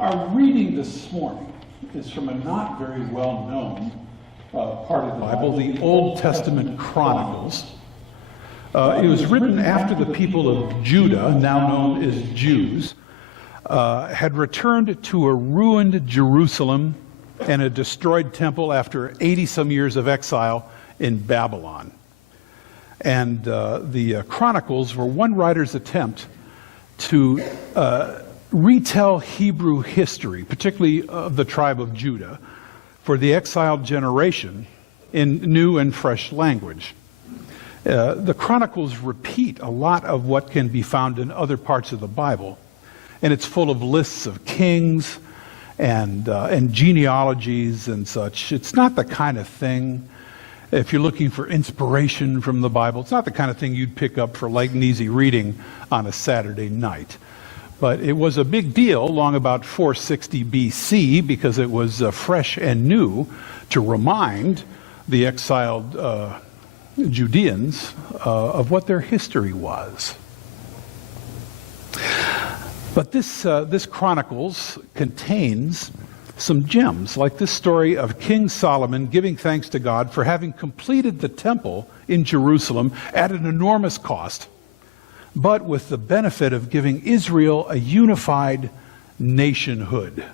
Our reading this morning is from a not very well-known part of the Bible, the Old Testament Chronicles. It was written after the people of Judah, now known as Jews, had returned to a ruined Jerusalem and a destroyed temple after 80-some years of exile in Babylon. And the Chronicles were one writer's attempt to retell Hebrew history, particularly of the tribe of Judah, for the exiled generation in new and fresh language. The Chronicles repeat a lot of what can be found in other parts of the Bible, and it's full of lists of kings and genealogies and such. It's not the kind of thing, if you're looking for inspiration from the Bible, it's not the kind of thing you'd pick up for light and easy reading on a Saturday night. But it was a big deal long about 460 BC because it was fresh and new to remind the exiled Judeans of what their history was. But this Chronicles contains some gems, like this story of King Solomon giving thanks to God for having completed the temple in Jerusalem at an enormous cost, but with the benefit of giving Israel a unified nationhood.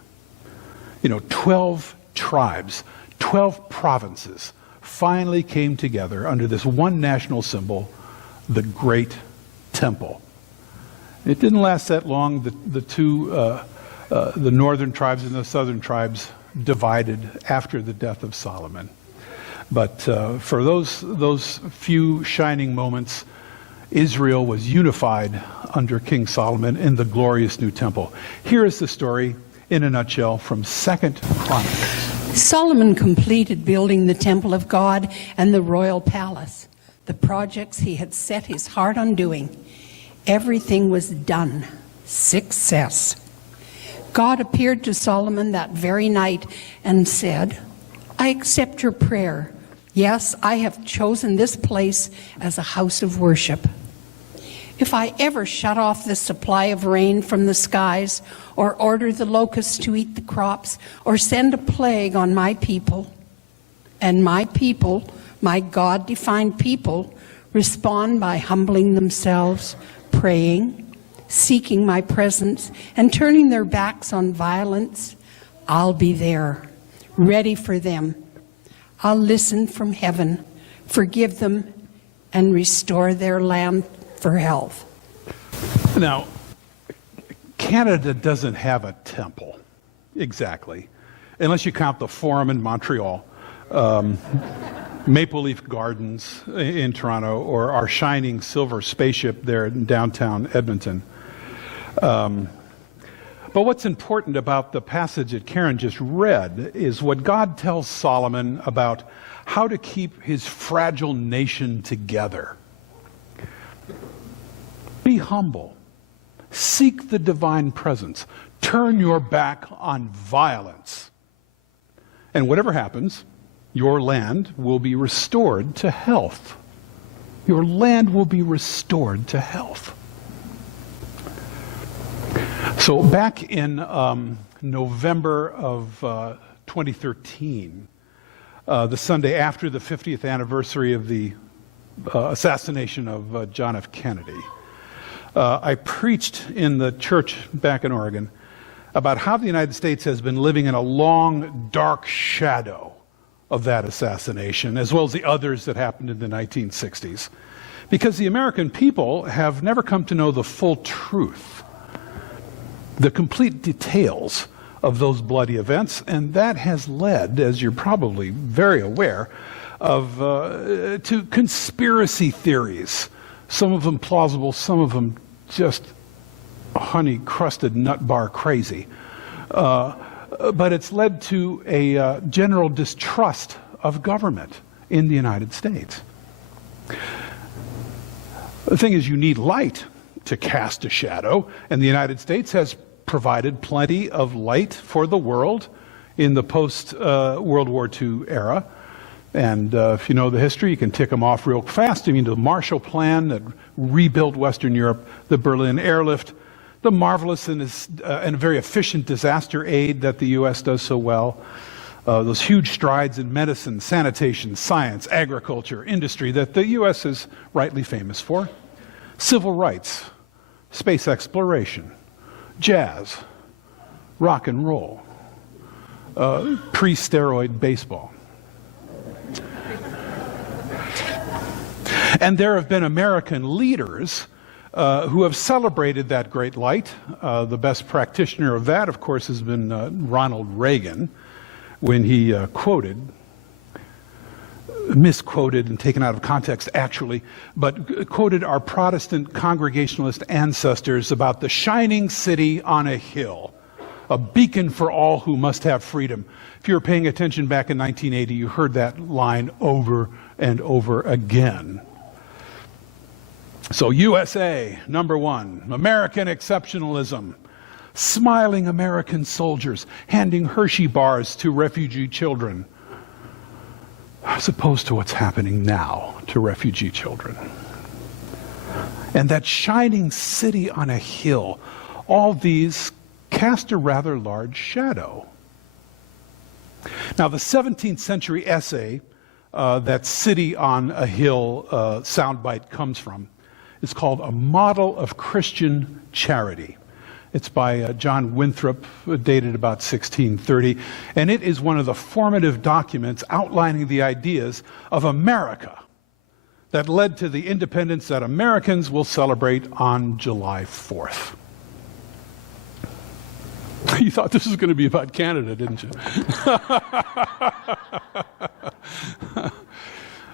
12 tribes, 12 provinces finally came together under this one national symbol, the Great Temple. It didn't last that long. The northern tribes and the southern tribes divided after the death of Solomon. But for those few shining moments, Israel was unified under King Solomon in the glorious new temple. Here is the story in a nutshell from 2nd Chronicles. Solomon completed building the temple of God and the royal palace, the projects he had set his heart on doing. Everything was done. Success. God appeared to Solomon that very night and said, "I accept your prayer. Yes, I have chosen this place as a house of worship. If I ever shut off the supply of rain from the skies, or order the locusts to eat the crops, or send a plague on my people, and my people, my God-defined people, respond by humbling themselves, praying, seeking my presence, and turning their backs on violence, I'll be there, ready for them. I'll listen from heaven, forgive them, and restore their land for health." Now, Canada doesn't have a temple, exactly, unless you count the Forum in Montreal, Maple Leaf Gardens in Toronto, or our shining silver spaceship there in downtown Edmonton. But what's important about the passage that Karen just read is what God tells Solomon about how to keep his fragile nation together. Be humble. Seek the divine presence. Turn your back on violence. And whatever happens, your land will be restored to health. Your land will be restored to health. So back in November of 2013, the Sunday after the 50th anniversary of the assassination of John F. Kennedy, I preached in the church back in Oregon about how the United States has been living in a long, dark shadow of that assassination, as well as the others that happened in the 1960s, because the American people have never come to know the full truth, the complete details of those bloody events, and that has led, as you're probably very aware, to conspiracy theories, some of them plausible, some of them just honey-crusted nut bar crazy. But it's led to a general distrust of government in the United States. The thing is, you need light to cast a shadow, and the United States has provided plenty of light for the world in the post-World War II era. And if you know the history, you can tick them off real fast. I mean, the Marshall Plan that rebuilt Western Europe, the Berlin Airlift, the marvelous and very efficient disaster aid that the U.S. does so well, those huge strides in medicine, sanitation, science, agriculture, industry that the U.S. is rightly famous for, civil rights, space exploration, jazz, rock and roll, pre-steroid baseball. And there have been American leaders who have celebrated that great light. The best practitioner of that, of course, has been Ronald Reagan, when he misquoted and taken out of context actually, but quoted our Protestant Congregationalist ancestors about the shining city on a hill, a beacon for all who must have freedom. If you were paying attention back in 1980, you heard that line over and over again. So USA, number one, American exceptionalism, smiling American soldiers handing Hershey bars to refugee children, as opposed to what's happening now to refugee children. And that shining city on a hill, all these cast a rather large shadow. Now, the 17th century essay that City on a Hill soundbite comes from is called A Model of Christian Charity. It's by John Winthrop, dated about 1630, and it is one of the formative documents outlining the ideas of America that led to the independence that Americans will celebrate on July 4th. You thought this was going to be about Canada, didn't you?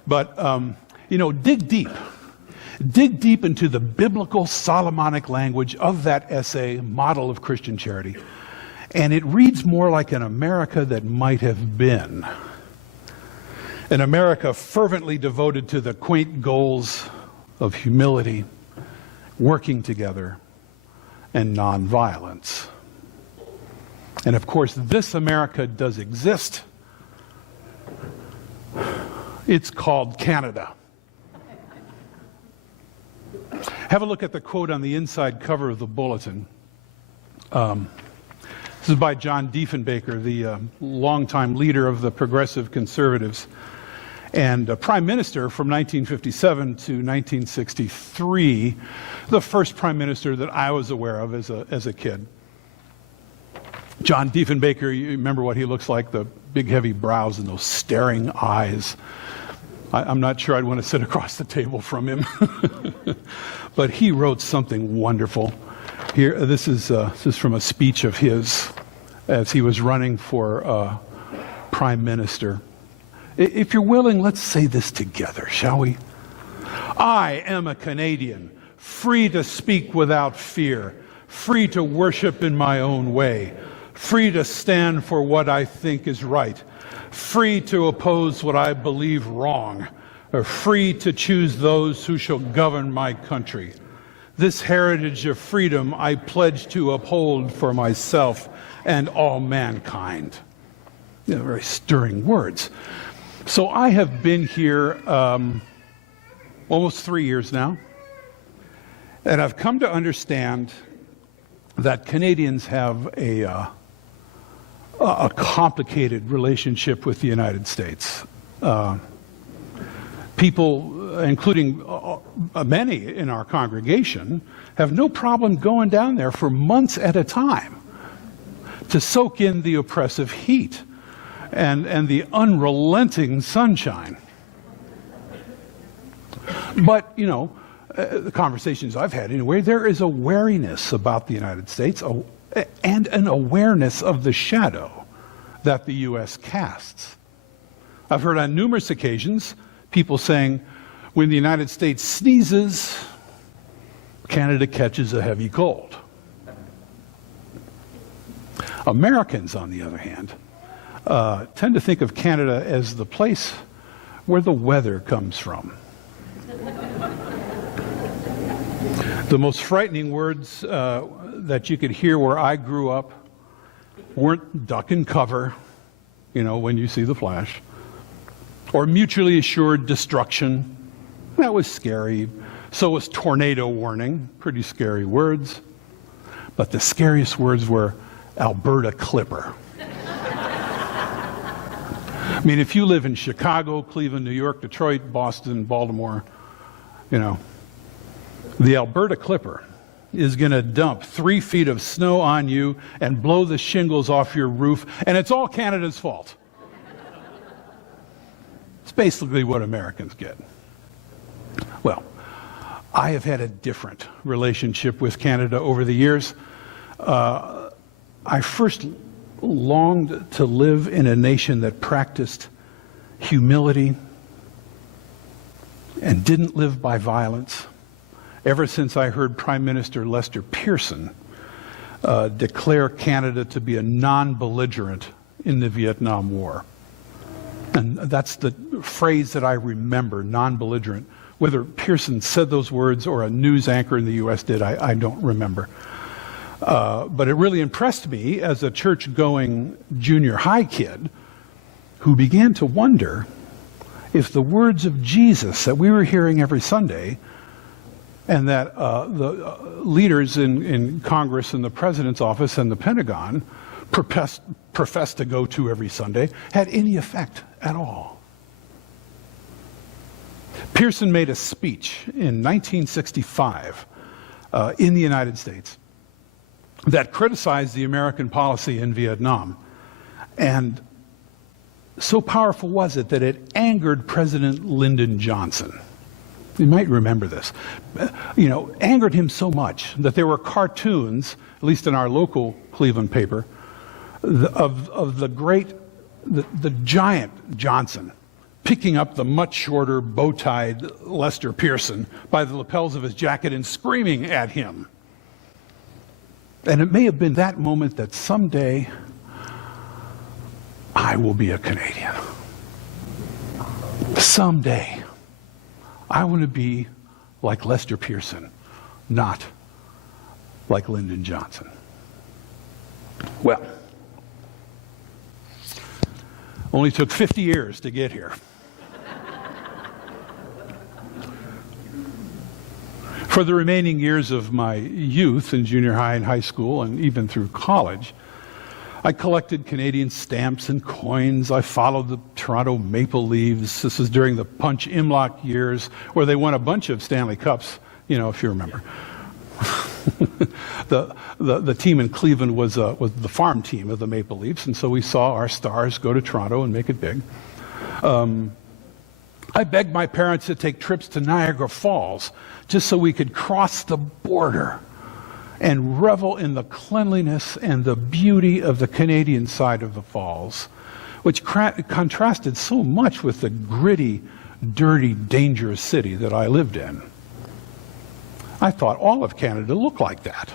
But, dig deep. Dig deep into the biblical Solomonic language of that essay, Model of Christian Charity, and it reads more like an America that might have been. An America fervently devoted to the quaint goals of humility, working together, and nonviolence. And of course, this America does exist. It's called Canada. Have a look at the quote on the inside cover of the bulletin. This is by John Diefenbaker, the longtime leader of the Progressive Conservatives and Prime Minister from 1957 to 1963, the first Prime Minister that I was aware of as a kid. John Diefenbaker, you remember what he looks like, the big heavy brows and those staring eyes. I'm not sure I'd want to sit across the table from him. But he wrote something wonderful. Here, this is from a speech of his as he was running for Prime Minister. If you're willing, let's say this together, shall we? I am a Canadian, free to speak without fear, free to worship in my own way, free to stand for what I think is right, free to oppose what I believe wrong, or free to choose those who shall govern my country. This heritage of freedom I pledge to uphold for myself and all mankind. Very stirring words. So I have been here almost 3 years now, and I've come to understand that Canadians have a complicated relationship with the United States. People, including many in our congregation, have no problem going down there for months at a time to soak in the oppressive heat and the unrelenting sunshine. But, the conversations I've had anyway, there is a wariness about the United States and an awareness of the shadow that the U.S. casts. I've heard on numerous occasions people saying, when the United States sneezes, Canada catches a heavy cold. Americans, on the other hand, tend to think of Canada as the place where the weather comes from. The most frightening words that you could hear where I grew up weren't duck and cover, when you see the flash, or mutually assured destruction. That was scary. So was tornado warning, pretty scary words. But the scariest words were Alberta Clipper. I mean, if you live in Chicago, Cleveland, New York, Detroit, Boston, Baltimore, you know, the Alberta Clipper is going to dump 3 feet of snow on you and blow the shingles off your roof, and it's all Canada's fault. It's basically what Americans get. Well, I have had a different relationship with Canada over the years. I first longed to live in a nation that practiced humility and didn't live by violence. Ever since I heard Prime Minister Lester Pearson declare Canada to be a non-belligerent in the Vietnam War. And that's the phrase that I remember, non-belligerent. Whether Pearson said those words or a news anchor in the U.S. did, I don't remember. But it really impressed me as a church-going junior high kid who began to wonder if the words of Jesus that we were hearing every Sunday and that the leaders in Congress and the President's office and the Pentagon professed to go to every Sunday had any effect at all. Pearson made a speech in 1965 in the United States that criticized the American policy in Vietnam. And so powerful was it that it angered President Lyndon Johnson. You might remember this. Angered him so much that there were cartoons, at least in our local Cleveland paper, of the giant Johnson picking up the much shorter, bow-tied Lester Pearson by the lapels of his jacket and screaming at him. And it may have been that moment that someday I will be a Canadian. Someday I want to be like Lester Pearson, not like Lyndon Johnson. Well, only took 50 years to get here. For the remaining years of my youth in junior high and high school and even through college, I collected Canadian stamps and coins. I followed the Toronto Maple Leafs. This was during the Punch Imlach years where they won a bunch of Stanley Cups, if you remember. The team in Cleveland was the farm team of the Maple Leafs, and so we saw our stars go to Toronto and make it big. I begged my parents to take trips to Niagara Falls just so we could cross the border and revel in the cleanliness and the beauty of the Canadian side of the falls, which contrasted so much with the gritty, dirty, dangerous city that I lived in. I thought all of Canada looked like that.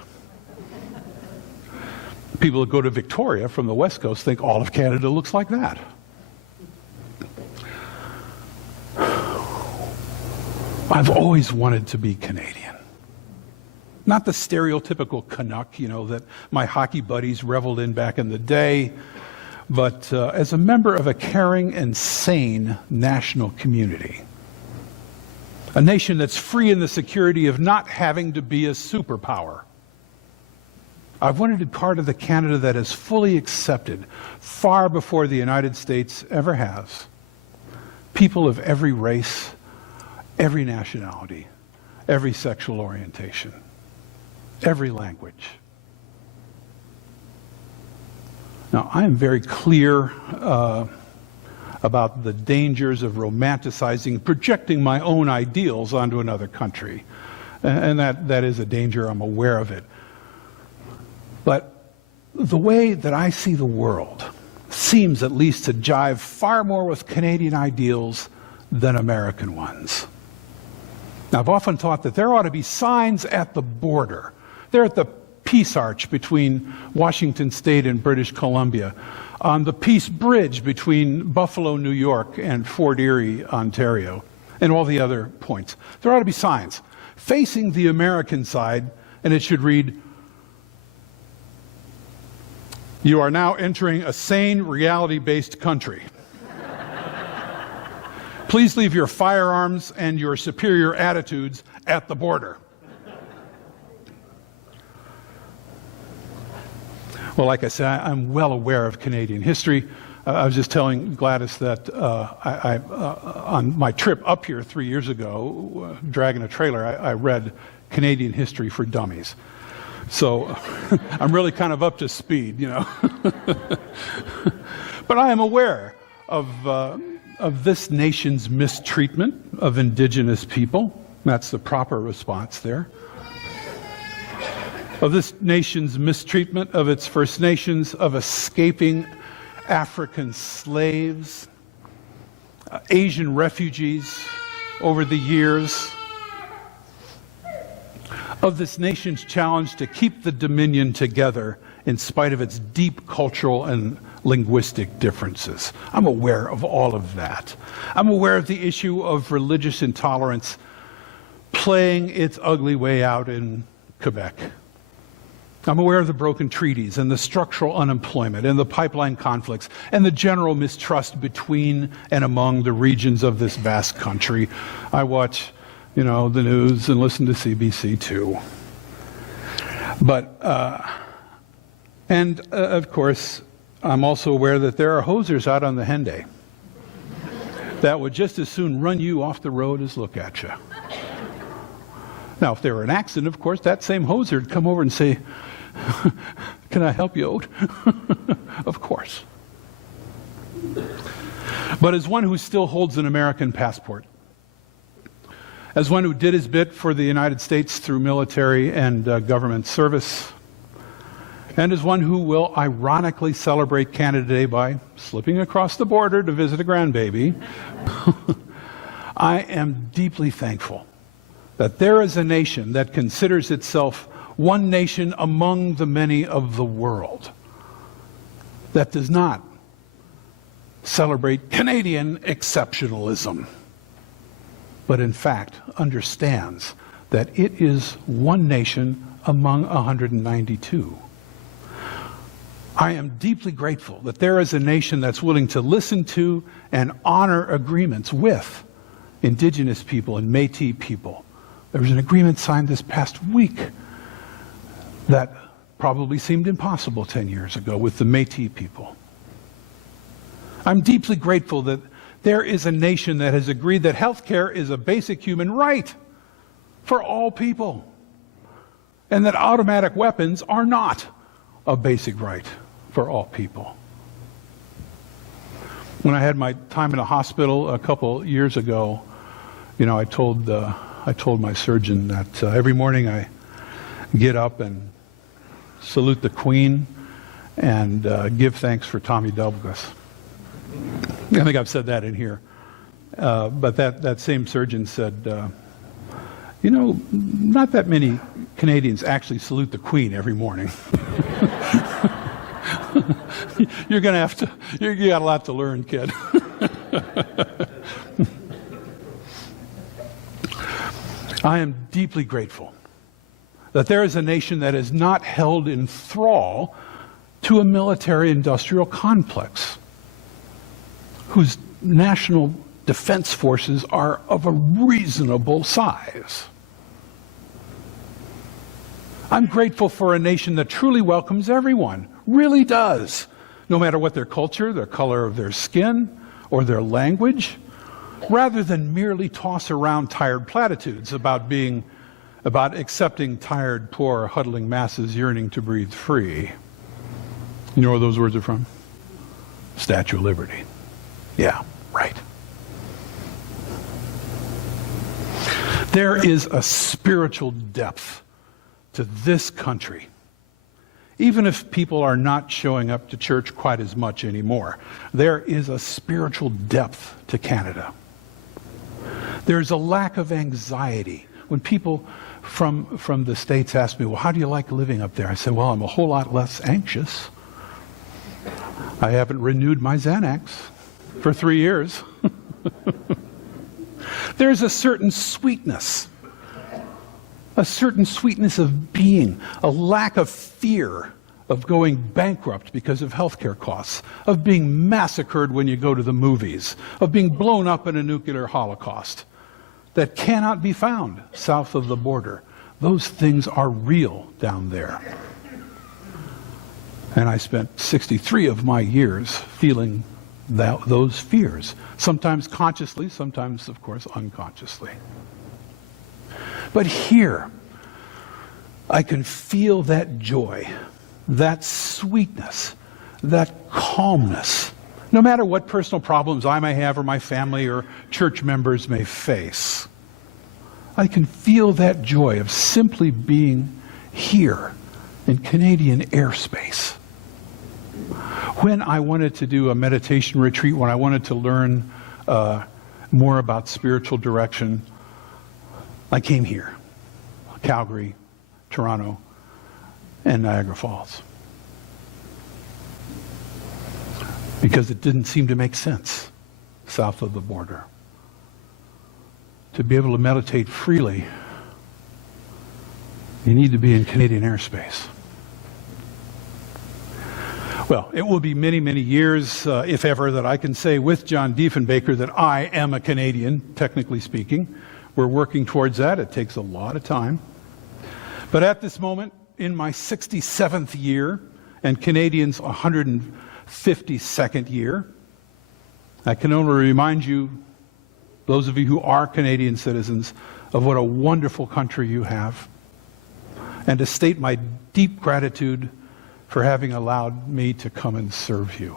People that go to Victoria from the West Coast think all of Canada looks like that. I've always wanted to be Canadian. Not the stereotypical Canuck, that my hockey buddies reveled in back in the day, but as a member of a caring and sane national community. A nation that's free in the security of not having to be a superpower. I've wanted to be part of the Canada that is fully accepted far before the United States ever has. People of every race, every nationality, every sexual orientation, every language. Now, I am very clear about the dangers of romanticizing, projecting my own ideals onto another country. And that is a danger, I'm aware of it. But the way that I see the world seems at least to jive far more with Canadian ideals than American ones. Now, I've often thought that there ought to be signs at the border. They're at the Peace Arch between Washington State and British Columbia, on the Peace Bridge between Buffalo, New York, and Fort Erie, Ontario, and all the other points. There ought to be signs facing the American side, and it should read, "You are now entering a sane, reality-based country. Please leave your firearms and your superior attitudes at the border." Well, like I said, I'm well aware of Canadian history. I was just telling Gladys that on my trip up here 3 years ago, dragging a trailer, I read Canadian History for Dummies. So I'm really kind of up to speed, you know. But I am aware of this nation's mistreatment of indigenous people. That's the proper response there. Of this nation's mistreatment of its First Nations, of escaping African slaves, Asian refugees over the years, of this nation's challenge to keep the Dominion together in spite of its deep cultural and linguistic differences. I'm aware of all of that. I'm aware of the issue of religious intolerance playing its ugly way out in Quebec. I'm aware of the broken treaties and the structural unemployment and the pipeline conflicts and the general mistrust between and among the regions of this vast country. I watch, you know, the news and listen to CBC too. But, of course, I'm also aware that there are hosers out on the Henday that would just as soon run you off the road as look at you. Now, if there were an accident, of course, that same hoser would come over and say, "Can I help you out?" Of course. But as one who still holds an American passport, as one who did his bit for the United States through military and government service, and as one who will ironically celebrate Canada Day by slipping across the border to visit a grandbaby, I am deeply thankful that there is a nation that considers itself one nation among the many of the world that does not celebrate Canadian exceptionalism, but in fact understands that it is one nation among 192. I am deeply grateful that there is a nation that's willing to listen to and honor agreements with Indigenous people and Métis people. There was an agreement signed this past week that probably seemed impossible 10 years ago with the Métis people. I'm deeply grateful that there is a nation that has agreed that health care is a basic human right for all people, and that automatic weapons are not a basic right for all people. When I had my time in a hospital a couple years ago, you know, I told my surgeon that every morning I get up and salute the Queen and give thanks for Tommy Douglas. I think I've said that in here. But that same surgeon said, you know, not that many Canadians actually salute the Queen every morning. You're going to have to, you got a lot to learn, kid. I am deeply grateful that there is a nation that is not held in thrall to a military-industrial complex, whose national defense forces are of a reasonable size. I'm grateful for a nation that truly welcomes everyone, really does, no matter what their culture, their color of their skin, or their language, rather than merely toss around tired platitudes about accepting tired, poor, huddling masses yearning to breathe free. You know where those words are from? Statue of Liberty. Yeah, right. There is a spiritual depth to this country, even if people are not showing up to church quite as much anymore. There is a spiritual depth to Canada. There's a lack of anxiety. When people from the States ask me, well, how do you like living up there? I say, well, I'm a whole lot less anxious. I haven't renewed my Xanax for 3 years. There's a certain sweetness of being, a lack of fear of going bankrupt because of healthcare costs, of being massacred when you go to the movies, of being blown up in a nuclear holocaust that cannot be found south of the border. Those things are real down there. And I spent 63 of my years feeling those fears, sometimes consciously, sometimes, of course, unconsciously. But here, I can feel that joy, that sweetness, that calmness, no matter what personal problems I may have or my family or church members may face. I can feel that joy of simply being here in Canadian airspace. When I wanted to do a meditation retreat, when I wanted to learn more about spiritual direction, I came here, Calgary, Toronto, and Niagara Falls. Because it didn't seem to make sense south of the border. To be able to meditate freely, you need to be in Canadian airspace. Well, it will be many, many years, if ever, that I can say with John Diefenbaker that I am a Canadian, technically speaking. We're working towards that. It takes a lot of time. But at this moment, in my 67th year, and Canadians' 152nd year, I can only remind you, those of you who are Canadian citizens, of what a wonderful country you have, and to state my deep gratitude for having allowed me to come and serve you.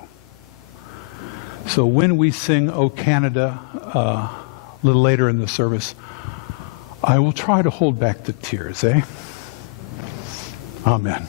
So when we sing "O Canada" a little later in the service, I will try to hold back the tears, Amen.